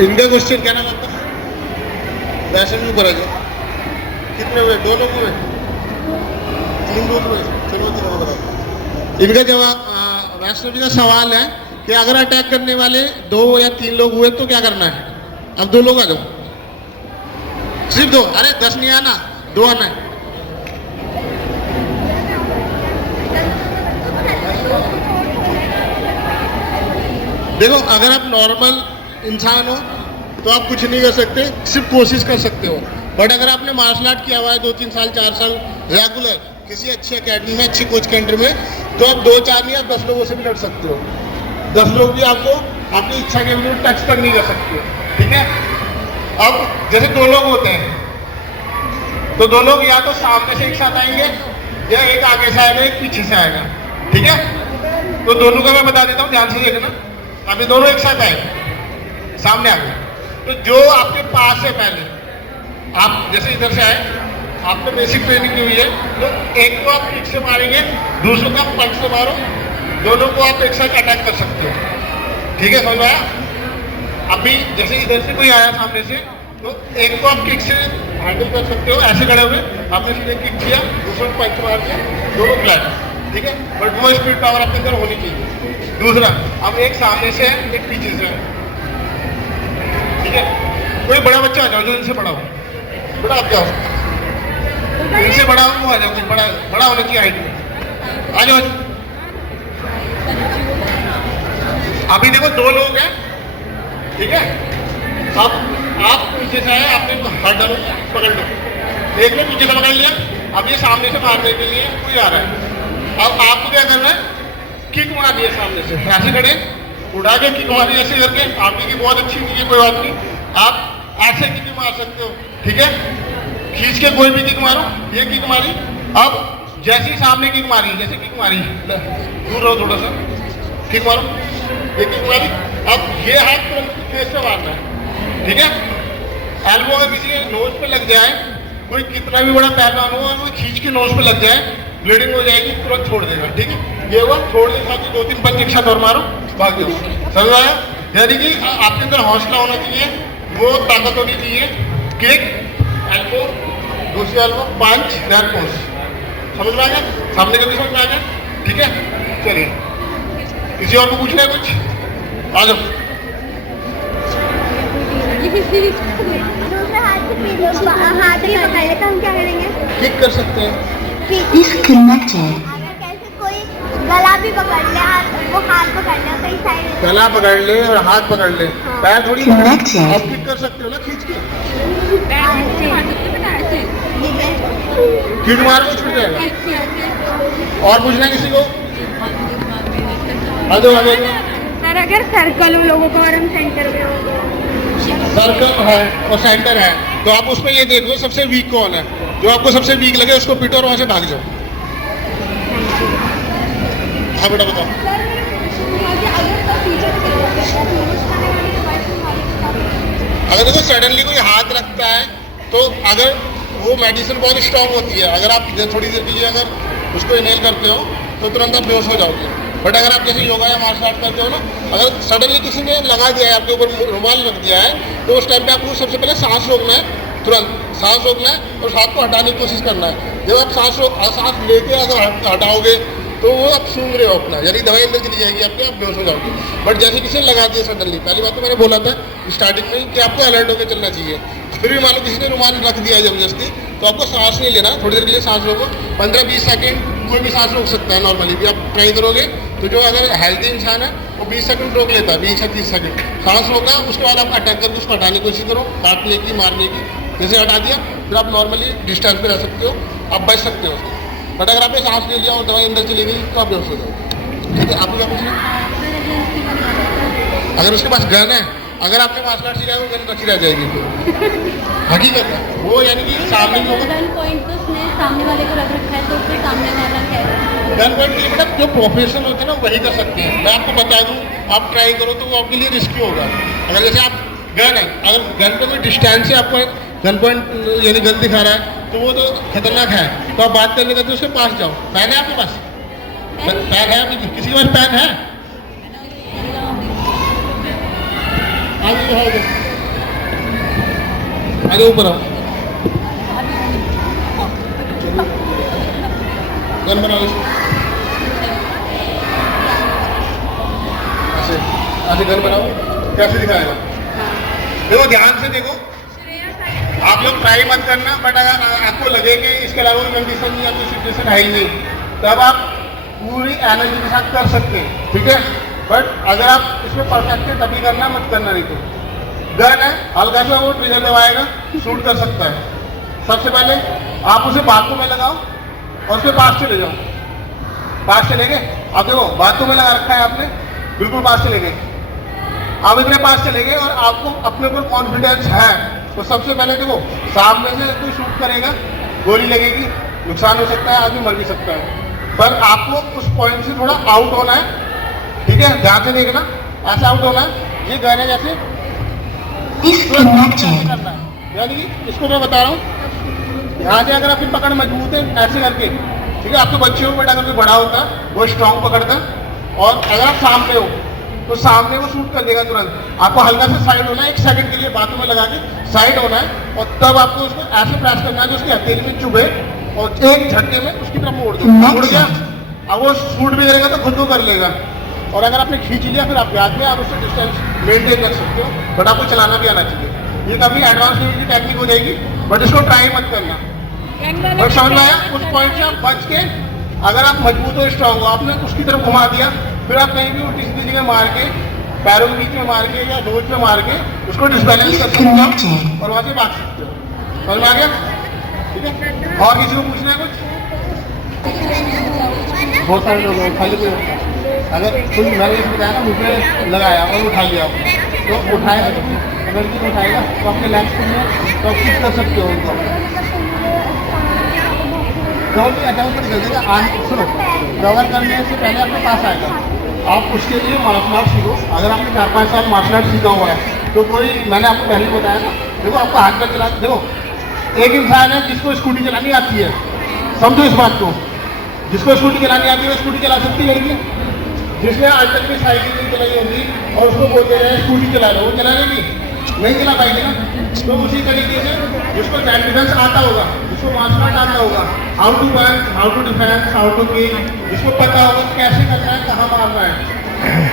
इनका क्वेश्चन क्या नाम आपका? वैसे भी ऊपर आ जाओ। कितने हुए? 2 लोग हुए, 3 लोग हुए, चलो 3 लोग बताओ। इनका जवाब, वैष्णव जी का सवाल है कि अगर अटैक करने वाले 2 या 3 लोग हुए तो क्या करना है? अब 2 लोग आ जाओ, सिर्फ 2, अरे 10 नहीं आना, 2 आना है। देखो, अगर आप नॉर्मल इंसान हो तो आप कुछ नहीं कर सकते, सिर्फ कोशिश कर सकते हो। बट अगर आपने मार्शल आर्ट किया हुआ है 2-3 साल 4 साल रेगुलर किसी अच्छी अकेडमी में, अच्छी कोच के अंडर में, तो आप 2-4 नहीं, आप 10 लोगों से भी लड़ सकते हो। 10 लोग भी आपको आपकी इच्छा के विरुद्ध टच तक नहीं कर सकते। ठीक है, अब जैसे 2 लोग होते हैं तो 2 लोग या तो सामने से एक साथ आएंगे या एक आगे से आएगा, एक पीछे से आएगा। ठीक है, तो दोनों का मैं बता देता हूँ, ध्यान से देखना। अभी दोनों एक साथ आए, सामने आ गए, तो जो आपके पास है पहले, आप जैसे इधर से आए, आपने बेसिक ट्रेनिंग की हुई है, तो एक को आप किक से मारेंगे, दूसरों को आप पंच से मारो, दोनों को आप एक साथ अटैक कर सकते हो। ठीक है, समझ आया? अभी जैसे इधर से कोई आया सामने से, तो एक को आप किक से हैंडल कर सकते हो, ऐसे खड़े हुए आपने सीधे किक किया, दूसरों को पंच मार दिया, दोनों फ्लैट। ठीक है, बट वो स्पीड पावर आपके अंदर होनी चाहिए। दूसरा, अब एक सामने से है, एक पीछे से है। ठीक है, कोई बड़ा बच्चा आ जाओ जो इनसे बड़ा हो, बड़ा आप जाओ, इनसे बड़ा हो वो आ जाओ, कोई बड़ा होना चाहिए हाइट में, आ जाओ। अभी देखो 2 लोग हैं, ठीक है, अब आप पीछे से आए, आपने हाथ डालो, पकड़ लो, एक ने पीछे से पकड़ लिया, अब ये सामने से मारने के लिए कोई आ रहा है। अब आपको क्या करना है? किक मार दिया सामने से, ऐसे खड़े उड़ा के किक मारी, ऐसे करके। आपकी की बहुत अच्छी नहीं है, कोई बात नहीं, आप ऐसे किक मार सकते हो। ठीक है, खींच के कोई भी किक मारो, ये किक मारी, अब जैसे ही सामने किक मारी, जैसे किक मारी, दूर रहो थोड़ा सा, किक मारो, ये किक मारी, अब ये हाथ तुरंत फेस पे मारना है। ठीक है, एल्बो अगर किसी के नोज पे लग जाए कोई कितना भी बड़ा पैरदान हो, वो खींच के नोज पे लग जाए, ब्लीडिंग हो जाएगी, तुरंत छोड़ देगा। ठीक है, ये हुआ, छोड़ने के साथ 2-3 पंच एक साथ और मारो, भाग जाओ। समझ आया? यानी कि आपके अंदर हौसला होना चाहिए, वो ताकत होनी चाहिए। किक, एल्बो, दूसरी एल्बो, पंच, दैट पुश। समझ में आ गया? सामने का भी समझ में आ गया? ठीक है, चलिए। किसी और को पूछना है कुछ? आ जाओ। दूसरे हाथ से पीछे हाथ ही पकड़ ले तो हम क्या करेंगे? किक कर सकते हैं। Disconnected. अगर कैसे कोई गला भी पकड़ ले, वो हाथ पकड़ ले, कहीं साइड गला पकड़ ले और हाथ पकड़ ले, हाँ। पैर थोड़ी Connected. आप किक कर सकते हो ना खींच के, किक मार के छूट जाएगा। और पूछना है किसी को? आ जाओ, आ जाओ। सर अगर सर्कल हो लोगों का और हम सेंटर में हो, सर्कल है और सेंटर है, तो आप उसमें ये देखो सबसे वीक कौन है, जो आपको सबसे वीक लगे उसको पीटो और वहां से भाग जाओ। हाँ बेटा बताओ। अगर देखो सडनली कोई हाथ रखता है तो अगर वो मेडिसिन बहुत स्ट्रांग होती है, अगर आप थोड़ी देर के लिए अगर उसको इनहेल करते हो तो तुरंत आप बेहोश हो जाओगे। बट अगर आप जैसे योगा या मार्शल आर्ट करते हो ना, अगर सडनली किसी ने लगा दिया है आपके ऊपर, रुमाल रख दिया है, तो उस टाइम पे आपको सबसे पहले सांस रोकना है, तुरंत सांस रोकना है और हाथ को हटाने की कोशिश करना है। जब आप सांस लेके अगर हटाओगे तो वो आप सूंघ रहे हो अपना, यानी दवाई अंदर चली जाएगी आपके, आप बेहोश हो जाओगे। बट जैसे किसी ने लगा दिया सडनली, पहली बात तो मैंने बोला था स्टार्टिंग में कि आपको अलर्ट होकर चलना चाहिए। फिर भी मान लो किसी ने रुमाल रख दिया है जबरदस्ती, तो आपको सांस नहीं लेना, थोड़ी देर के लिए सांस रोको, 15-20 सेकेंड कोई भी सांस रोक सकता है नॉर्मली भी। आप ट्राई करोगे तो जो अगर हेल्दी इंसान है वो 20 सेकंड रोक लेता है, 20 या 30 सेकंड सांस रोका, उसके बाद आप अटैक करके उसको हटाने की कोशिश करो, काटने की, मारने की। जैसे हटा दिया फिर आप नॉर्मली डिस्टेंस पे रह सकते हो, आप बच सकते हो। बट अगर आपने सांस ले लिया और दवाई अंदर चली गई तो आप बेहोश हो जाओगे। ठीक है, आपको क्या पूछना? अगर उसके पास गन है, अगर आपने मार्शल आर्ट सीखा है वो गन रखी रह जाएगी फिर। हकीकत है वो, यानी कि सामने लोगों गन पॉइंट तो उसने सामने वाले को रख रखा है, तो फिर सामने वाला क्या है? गन पॉइंट के लिए बेटा जो प्रोफेशनल होते हैं ना वही कर सकते हैं। मैं आपको बता दूं, आप ट्राई करो तो वो आपके लिए रिस्की होगा। अगर जैसे आप गन है, अगर गन पे कोई डिस्टेंस से आपको गन पॉइंट यानी गन दिखा रहा है तो वो तो खतरनाक है, तो आप बात करने का तो उसके पास जाओ। पैन है आपके पास? पैन है आपके? किसी के पास पैन है? आगे आगे ऊपर आओ, गन बनाओ ऐसे, ऐसे गन बनाओ। कैसे दिखाएगा? देखो ध्यान से देखो, आप लोग ट्राई मत करना, बट अगर आपको लगे कि इसके अलावा कोई कंडीशन या कोई सिचुएशन है ही नहीं, तब आप पूरी एनर्जी के साथ कर सकते हैं। ठीक है, बट अगर आप इसमें परफेक्ट है तभी करना, मत करना नहीं तो। गन है, हल्का सा वो ट्रिगर दबाएगा, शूट कर सकता है। सबसे पहले आप उसे बाथरूम में लगाओ और उसके पास चले जाओ। पास चले गए, आप देखो बाथरूम में लगा रखा है आपने, बिल्कुल पास चले गए। आप इतने पास चले गए और आपको अपने ऊपर कॉन्फिडेंस है, तो सबसे पहले देखो सामने से कोई शूट करेगा, गोली लगेगी, नुकसान हो सकता है, आदमी मर भी सकता है। पर आपको उस पॉइंट से थोड़ा आउट होना है। ठीक है, ध्यान से देखना, ऐसा आउट होना है। ये गाने जैसे करना है, यानी कि इसको मैं बता रहा हूँ, यहाँ से अगर आपकी पकड़ मजबूत है ऐसे करके, ठीक है, आपके बच्चे को बेटा अगर कोई बड़ा होता वो स्ट्रांग पकड़ता, और अगर आप सामने हो तो सामने वो शूट कर देगा तुरंत। आपको हल्का से साइड होना है, 1 सेकंड के लिए बातों में लगा के साइड होना है, और तब आपको उसको ऐसे प्रेस करना है कि उसकी हथेली में चुभे और एक झटके में उसकी तरफ मोड़ दो। उड़ गया, अब वो शूट भी करेगा तो खुद को कर लेगा। और अगर आपने खींच लिया फिर आप याद में आप उससे डिस्टेंस मेंटेन कर सकते हो, बट आपको चलाना भी आना चाहिए। ये काफी एडवांस लेवल की टेक्निक हो जाएगी, बट इसको ट्राई मत करना। बट समझ में आया? उस पॉइंट से आप बच के, अगर आप मजबूत हो, स्ट्रांग हो, आपने उसकी तरफ घुमा दिया, फिर आप कहीं भी उल्टी सीधी जगह मार के, पैरों के बीच में मार के या डोज पे मार के उसको डिसबैलेंस कर सकते हो और वहां से भाग सकते हो। समझ में आ गया? ठीक है, और किसी को पूछना है कुछ? बहुत सारे लोग हैं खाली पे, अगर कोई मैंने बताया ना मुझे लगाया और उठा लिया तो उठाएगा, अगर नहीं उठाएगा तो अपने लेग्स में तो आप किक कर सकते हो उनको। कवर भी अचानक कर देगा, सुनो, कवर करने से पहले आपके पास आएगा। आप उसके लिए मार्शल आर्ट सीखो। अगर आपने 4-5 साल मार्शल आर्ट सीखा हुआ है तो कोई, मैंने आपको पहले बताया ना, देखो आपका हाथ पर चला, देखो एक इंसान है जिसको स्कूटी चलानी आती है, समझो इस बात को, जिसको स्कूटी चलानी आती है वो स्कूटी चला सकती है। जिसने आज तक भी साइकिल नहीं चलाई होगी और उसको बोलते रहे स्कूटी चला लो, वो चला लेगी? नहीं चला पाएगी ना। तो उसी तरीके से जिसको सेल्फ डिफेंस आता होगा, जिसको मार्शल आर्ट आता होगा, how to work, how to defence, how to kick, जिसको पता होगा कैसे करना है, कहाँ मारना है,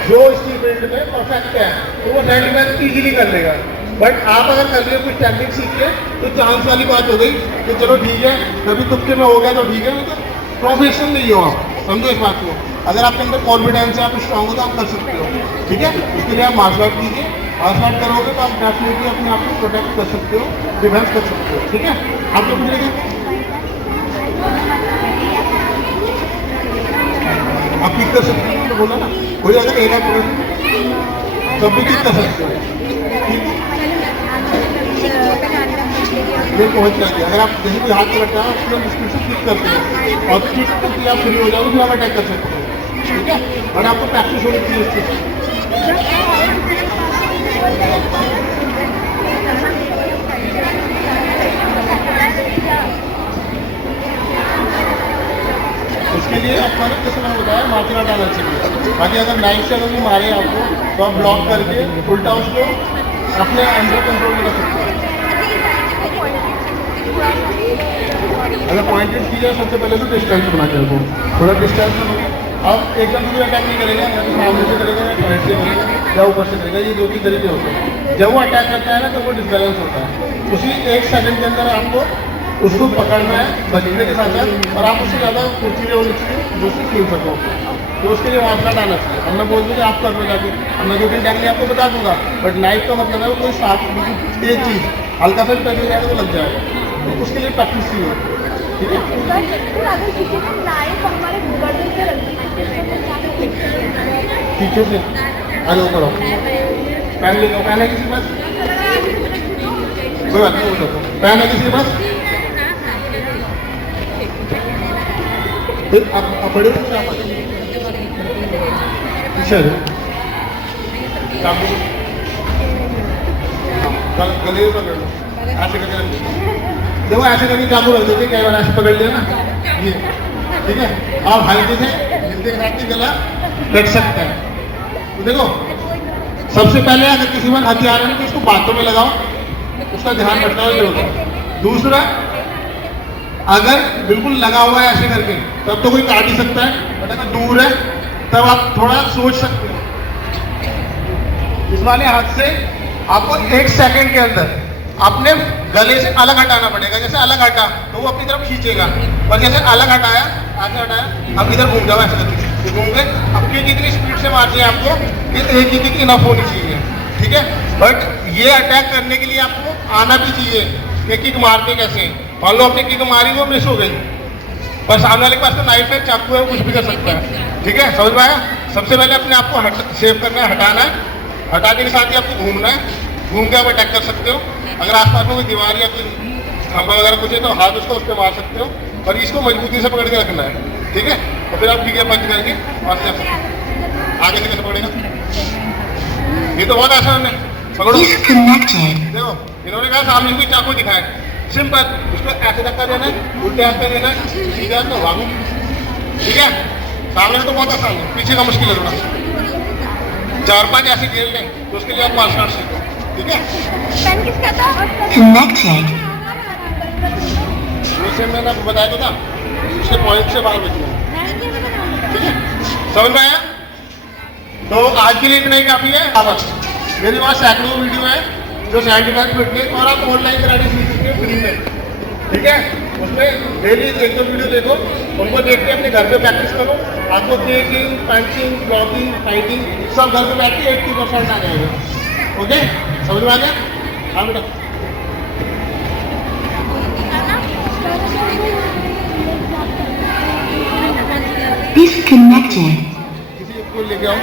जो इसकी फील्ड में परफेक्ट है, तो वो सेल्फ डिफेंस ईजिली कर लेगा। बट आप अगर कर लिए कुछ टेक्निक सीख के तो चांस वाली बात हो गई कि चलो ठीक है, कभी तुक्के में हो गया तो ठीक है, तो प्रोफेशनल नहीं हो आप, समझो इस बात को। अगर आपके अंदर कॉन्फिडेंस है, आप स्ट्रांग हो तो आप कर सकते हो, ठीक है। उसके लिए आप मार्शल आर्ट कीजिए, मार्शल आर्ट करोगे तो आप डेफिनेटली अपने आप को प्रोटेक्ट कर सकते हो, डिफेंस कर सकते हो, ठीक है। आप लोग पूछ रहे आप किक कर सकते हो, तो बोला ना, कोई अगर एरिया तब भी किक कर सकते हो, पहुँच जाएगी। अगर आप जैसे कोई हाथ में रखा है उसमें मुश्किल से किक करते हो और किक करके आप फ्री हो जाओगे, फिर आप अटैक कर सकते हो, ठीक है। और आपको प्रैक्टिस होनी चाहिए इसकी। उसके लिए आपको ना जैसे मैंने बताया मार्शल आर्ट आना चाहिए। बाकी अगर नाइफ से अगर मारे आपको तो आप ब्लॉक करके उल्टा उसको अपने अंडर कंट्रोल में रख सकते हो। अगर पॉइंटेड की जाए सबसे पहले तो डिस्टेंस बना के रखो, थोड़ा डिस्टेंस में। अब एकदम से अटैक नहीं करेगा, या तो सामने से करेगा या साइड से करेगा या ऊपर से करेगा, ये दो तीन तरीके होते हैं। जब वो अटैक करता है ना तो वो डिसबैलेंस होता है, उसी 1 सेकंड के अंदर आपको उसको पकड़ना है बचने के साथ साथ, और आप उससे ज़्यादा फुर्तीले होनी चाहिए जो उससे खेल सको। तो उसके लिए मार्शल आर्ट आना चाहिए। अब मैं बोल दूँ कि आप कर लो जाके, अब मैं 2-3 टेक्निक आपको बता दूंगा, बट नाइफ का मतलब है वो कोई साथ एक चीज़ हल्का सा टच हो जाएगा तो लग जाएगा, तो उसके लिए प्रैक्टिस चाहिए, ठीक है। पीछे से आगे करो, पहन ले लो, पहन है किसी के पास, कोई बात नहीं, वो देखो पहन है किसी के पास, फिर आप बड़े हो आप पीछे गले में पकड़ लो, ऐसे करके रख दो, देखो ऐसे करके चाकू रख देते, कई बार ऐसे पकड़ लिया ना ये, ठीक है। आप हल्के से हिलते के गला कट सकता है। तो देखो सबसे पहले अगर किसी में हथियार है तो उसको बातों में लगाओ, उसका ध्यान रखना जरूर है। दूसरा, अगर बिल्कुल लगा हुआ है ऐसे करके तब तो कोई काट ही सकता है, बट अगर दूर है तब आप थोड़ा सोच सकते हो। इस वाले हाथ से आपको 1 सेकंड के अंदर अपने गले से अलग हटाना पड़ेगा। जैसे अलग हटा तो वो अपनी तरफ खींचेगा, और जैसे अलग हटाया, आगे हटाया, अब इधर घूम जाओ, ऐसे करके घूम गए। अब किक इतनी स्पीड से मारनी है आपको कि एक ही किक इनफ होनी चाहिए, ठीक है। बट ये अटैक करने के लिए आपको आना भी चाहिए कि किक मारते कैसे। मान लो आपने किक मारी वो मिस हो गई, पर सामने वाले के पास तो नाइफ है, चाकू है, कुछ भी कर सकता है, ठीक है। समझ में आया? सबसे पहले अपने आप को सेव करना है, हटाना है, हटाने के साथ ही आपको घूमना है, घूम के आप अटैक कर सकते हो। अगर आसपास में कोई दीवार या कोई खंभा वगैरह कुछ है तो हाथ उसको उस पर मार सकते हो, और इसको मजबूती से पकड़ के रखना है, ठीक है। और फिर आप ठीक है पंच करके मार सकते हो। आगे से कैसे पकड़ेगा, ये तो बहुत आसान है, पकड़ो। देखो इन्होंने कहा सामने कोई चाकू दिखाए, सिंपल, उसको ऐसे धक्का देना है, उल्टे हाथ पे देना है, सीधे हाथ में भागो, ठीक है। सामने तो बहुत आसान है, पीछे का मुश्किल है थोड़ा। 4-5 ऐसे खेल लें तो उसके लिए आप मार्शल आर्ट सीखो, ठीक है। जैसे मैंने आपको बताया तो था, उसके पॉइंट से बाहर बचना, ठीक है। समझ में आया? तो आज के लिए इतना ही काफी है। मेरे पास सैकड़ों वीडियो है जो साइंटिफिक फिटनेस और आप ऑनलाइन कराने सीख सकते हो फ्री में, ठीक है। उसमें डेली 1-2 वीडियो देखो, उनको देख के अपने घर पे प्रैक्टिस करो। आपको किकिंग, पंचिंग, ब्लॉकिंग, फाइटिंग सब घर पे बैठ के 80% आ जाएगा, ओके। समझ में आ गया? हाँ बेटा, Disconnected. किसी को लेके आओ,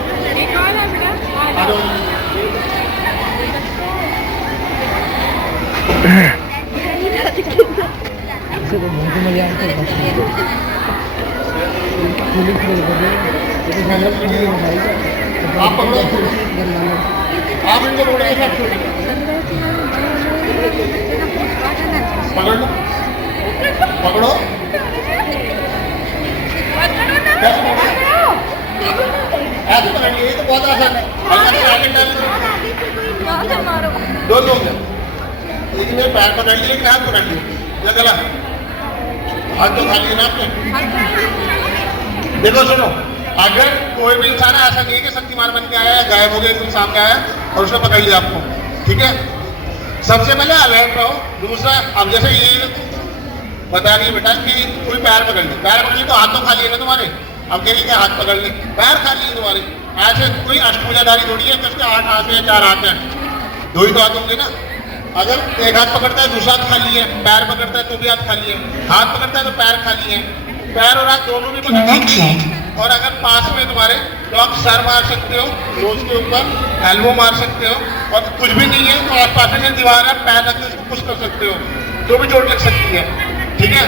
आ जाओ। आप पकड़ो, आप इनको बोलिए, पकड़ लो, पकड़ो, कैसे पकड़ो? ऐसे पकड़िए, ये तो बहुत आसान है। हल्का सा आगे डाल दो। दो लोग हैं, एक ने पैर पकड़ लिए, एक ने हाथ पकड़ लिए, या गला, हाथ तो खाली है ना आपने। देखो सुनो, अगर कोई भी इंसान ऐसा नहीं है कि शक्तिमान बन के आया है, गायब हो गया, एकदम सामने आया और उसने पकड़ लिया आपको, ठीक है। सबसे पहले अलर्ट रहो। दूसरा, अब जैसे ये बता रही है बेटा कि कोई पैर पकड़ ले, पैर पकड़ ली तो हाथ तो खाली है ना तुम्हारे। अब कह रही है हाथ पकड़ ले, पैर खाली है तुम्हारे। ऐसे कोई अष्टभुजाधारी थोड़ी है कि उसके 8 हाथ है, 4 हाथ है, 2 ही तो हाथ होंगे ना। अगर एक हाथ पकड़ता है, दूसरा हाथ खाली है, पैर पकड़ता है तो भी हाथ खाली है, हाथ पकड़ता है तो पैर खाली है, पैर और हाथ दोनों भी पकड़ते हैं। और अगर पास में तुम्हारे तो आप सर मार सकते हो, नोज के ऊपर एल्बो मार सकते हो, और कुछ भी नहीं है तो आसपास में दीवार है, पैर रख के उसको पुश कर सकते हो, तो भी चोट लग सकती है, ठीक है।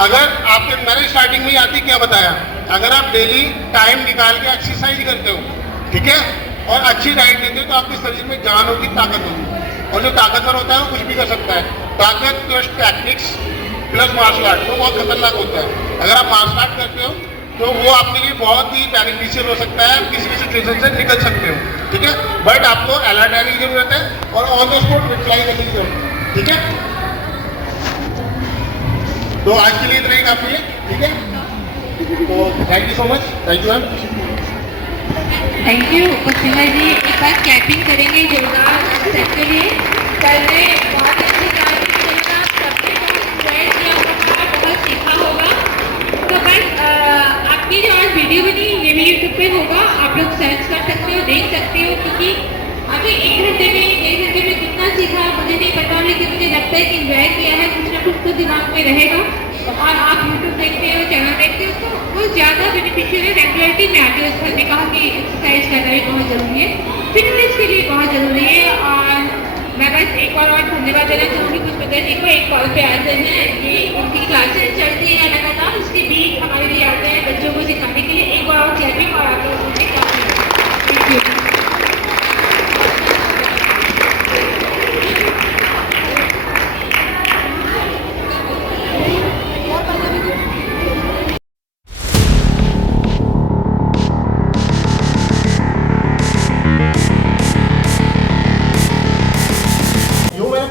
अगर आपके, मैंने स्टार्टिंग में ही आती क्या बताया, अगर आप डेली टाइम निकाल के एक्सरसाइज करते हो, ठीक है, और अच्छी डाइट लेते हो तो आपके शरीर में जान होगी, ताकत होगी। और जो ताकतवर होता है वो कुछ भी कर सकता है। ताकत plus techniques plus martial art तो बहुत खतरनाक होता है। अगर आप मार्शल आर्ट करते हो तो वो आपके लिए बहुत ही बेनिफिशियल हो सकता है, आप किसी भी सिचुएशन से निकल सकते हो, ठीक है। बट आपको अलर्ट रहने की जरूरत है और ऑन द स्पॉट रिप्लाई करने की जरूरत है, ठीक है। तो आज के लिए इतना ही काफी है, ठीक है। तो thank you so much, thank you ma'am. Thank you Usmila ji. एक बार क्लैपिंग करेंगे जोरदार सेट के लिए। कल ने बहुत अच्छी क्लैपिंग करेगा, सबने बहुत एंजॉय किया होगा, बहुत सीखा होगा। तो बस आपकी जो आज वीडियो बनी ये भी यूट्यूब पे होगा, आप लोग सर्च कर सकते हो, देख सकते हो, क्योंकि अभी 1 घंटे में 1 घंटे में कितना सीखा मुझे नहीं पता, लेकिन मुझे लगता है कि एंजॉय किया है, कुछ ना कुछ तो दिमाग में रहेगा। और आप यूट्यूब देखते हो, चैनल देखते हो तो वो ज़्यादा बेनिफिशियल है। रेगुलरिटी में आती है। उस घर में कहा कि एक्सरसाइज करना भी बहुत ज़रूरी है, फिटनेस के लिए बहुत ज़रूरी है। और मैं बस एक और धन्यवाद देना चाहूँगी पुष्पिता जी को। एक कॉल पे आते हैं, ये उनकी क्लासेस चलती है लगातार, उसके बीच हमारे लिए आते हैं बच्चों को सिखाने के लिए। एक बार और क्लैपिंग और आप लोग उनसे थैंक यू।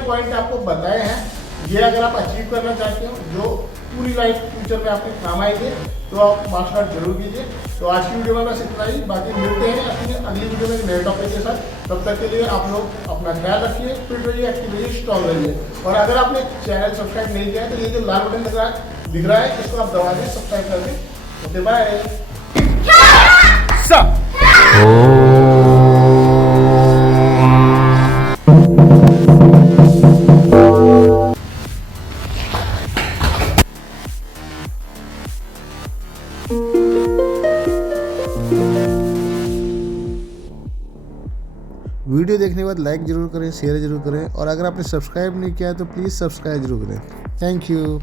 पॉइंट आपको बताए हैं, ये अगर आप अचीव करना चाहते हो जो पूरी लाइफ फ्यूचर में आपके काम आएंगे तो आप मार्शल आर्ट जरूर कीजिए। तो आज की वीडियो में बस इतना ही, बाकी मिलते हैं अपनी अगली वीडियो में नए टॉपिक के साथ। तब तक के लिए आप लोग अपना ख्याल रखिए, फिट रहिए, एक्टिव रहिए, स्ट्रॉन्ग रहिए। और अगर आपने चैनल सब्सक्राइब नहीं किया है तो ये जो लाल बटन दिख रहा है इसको आप दबा दें, सब्सक्राइब कर दें। Okay bye. वीडियो देखने के बाद लाइक ज़रूर करें, शेयर ज़रूर करें, और अगर आपने सब्सक्राइब नहीं किया है तो प्लीज़ सब्सक्राइब ज़रूर करें। Thank you.